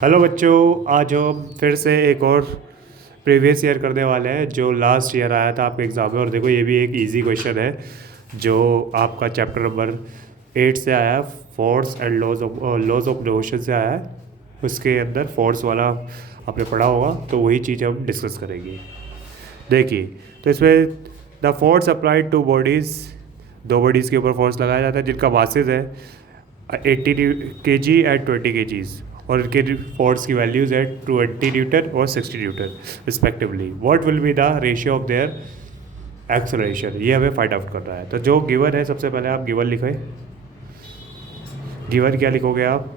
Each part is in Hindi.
हेलो बच्चों, आज हम फिर से एक और प्रीवियस ईयर करने वाले हैं जो लास्ट ईयर आया था आपके एग्ज़ाम में। और देखो, ये भी एक इजी क्वेश्चन है जो आपका चैप्टर नंबर 8 से आया है। Force and laws of motion से आया है। उसके अंदर फोर्स वाला आपने पढ़ा होगा, तो वही चीज़ हम डिस्कस करेंगे। देखिए, तो इसमें the force applied to bodies, दो बॉडीज़ के ऊपर फोर्स लगाया जाता है जिनका मासेस है 80 kg एंड 20 kgs, और इनके फोर्स की वैल्यूज़ है 20 न्यूटन और 60 Newton respectively. What will be the ratio of their acceleration, ये हमें फाइंड आउट करना है। तो जो गिवन है, सबसे पहले आप गिवन लिखें। गिवन क्या लिखोगे आप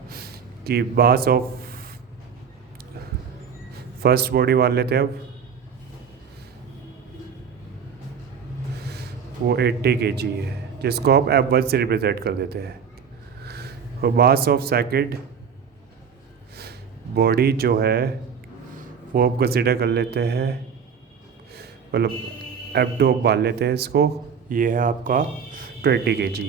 कि मास ऑफ फर्स्ट बॉडी मान लेते हैं अब, वो 80 kg है जिसको हम F1 से रिप्रेजेंट कर देते हैं। और मास ऑफ सेकंड बॉडी जो है वो हम कंसिडर कर लेते हैं, मतलब F2 हम मान लेते हैं इसको। ये है आपका 20 kg।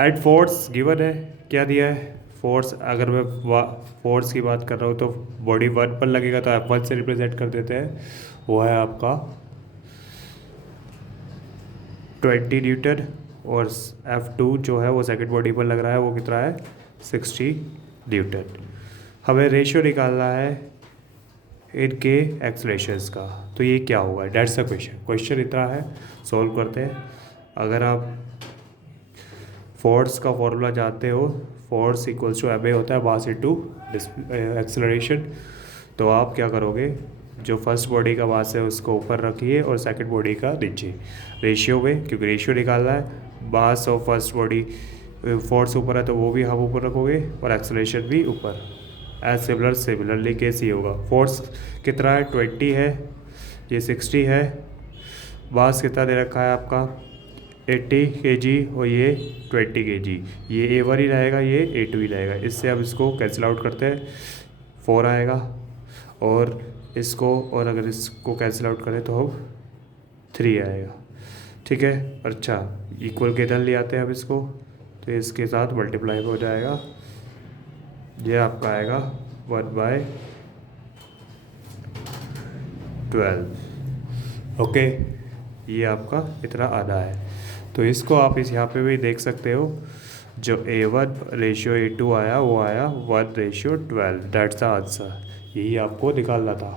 एट फोर्स गिवन है, क्या दिया है फोर्स। अगर मैं फोर्स की बात कर रहा हूँ तो बॉडी 1 पर लगेगा तो F1 से रिप्रेजेंट कर देते हैं। वो है आपका 20 न्यूटन, और F2 जो है वो सेकंड बॉडी पर लग रहा है, वो कितना है 60 न्यूटन। हमें रेशियो निकालना है इनके एक्सलेशंस का। तो ये क्या होगा, डेट्स द क्वेश्चन। क्वेश्चन इतना है, सॉल्व करते हैं। अगर आप फोर्स का फॉर्मूला जानते हो, फोर्स इक्वल्स टू MA होता है मास इनटू एक्सेलरेशन। तो आप क्या करोगे, जो फर्स्ट बॉडी का मास है उसको ऊपर रखिए और सेकंड बॉडी का नीचे रेशियो में, क्योंकि रेशियो निकालना है। Mass of first body, force ऊपर है तो वो भी हम ऊपर रखोगे और एक्सेलरेशन भी ऊपर। एज सिमिलरली केस ये होगा। फोर्स कितना है 20 है, ये 60 है। मास कितना दे रखा है आपका 80 kg और ये 20 kg। ये A1 ही रहेगा, ये A2 ही रहेगा। इससे अब इसको कैंसिल आउट करते हैं, 4 आएगा। और इसको, और अगर इसको कैंसिल आउट करें तो हम 3 आएगा। ठीक है, अच्छा इक्वल के इधर ले आते हैं अब इसको, तो इसके साथ मल्टीप्लाई हो जाएगा। ये आपका आएगा 1/12। ओके, ये आपका इतना आधा है। तो इसको आप इस यहाँ पे भी देख सकते हो, जो A1 रेशियो A2 आया वो आया 1/12। That's the answer. यही आपको निकालना था।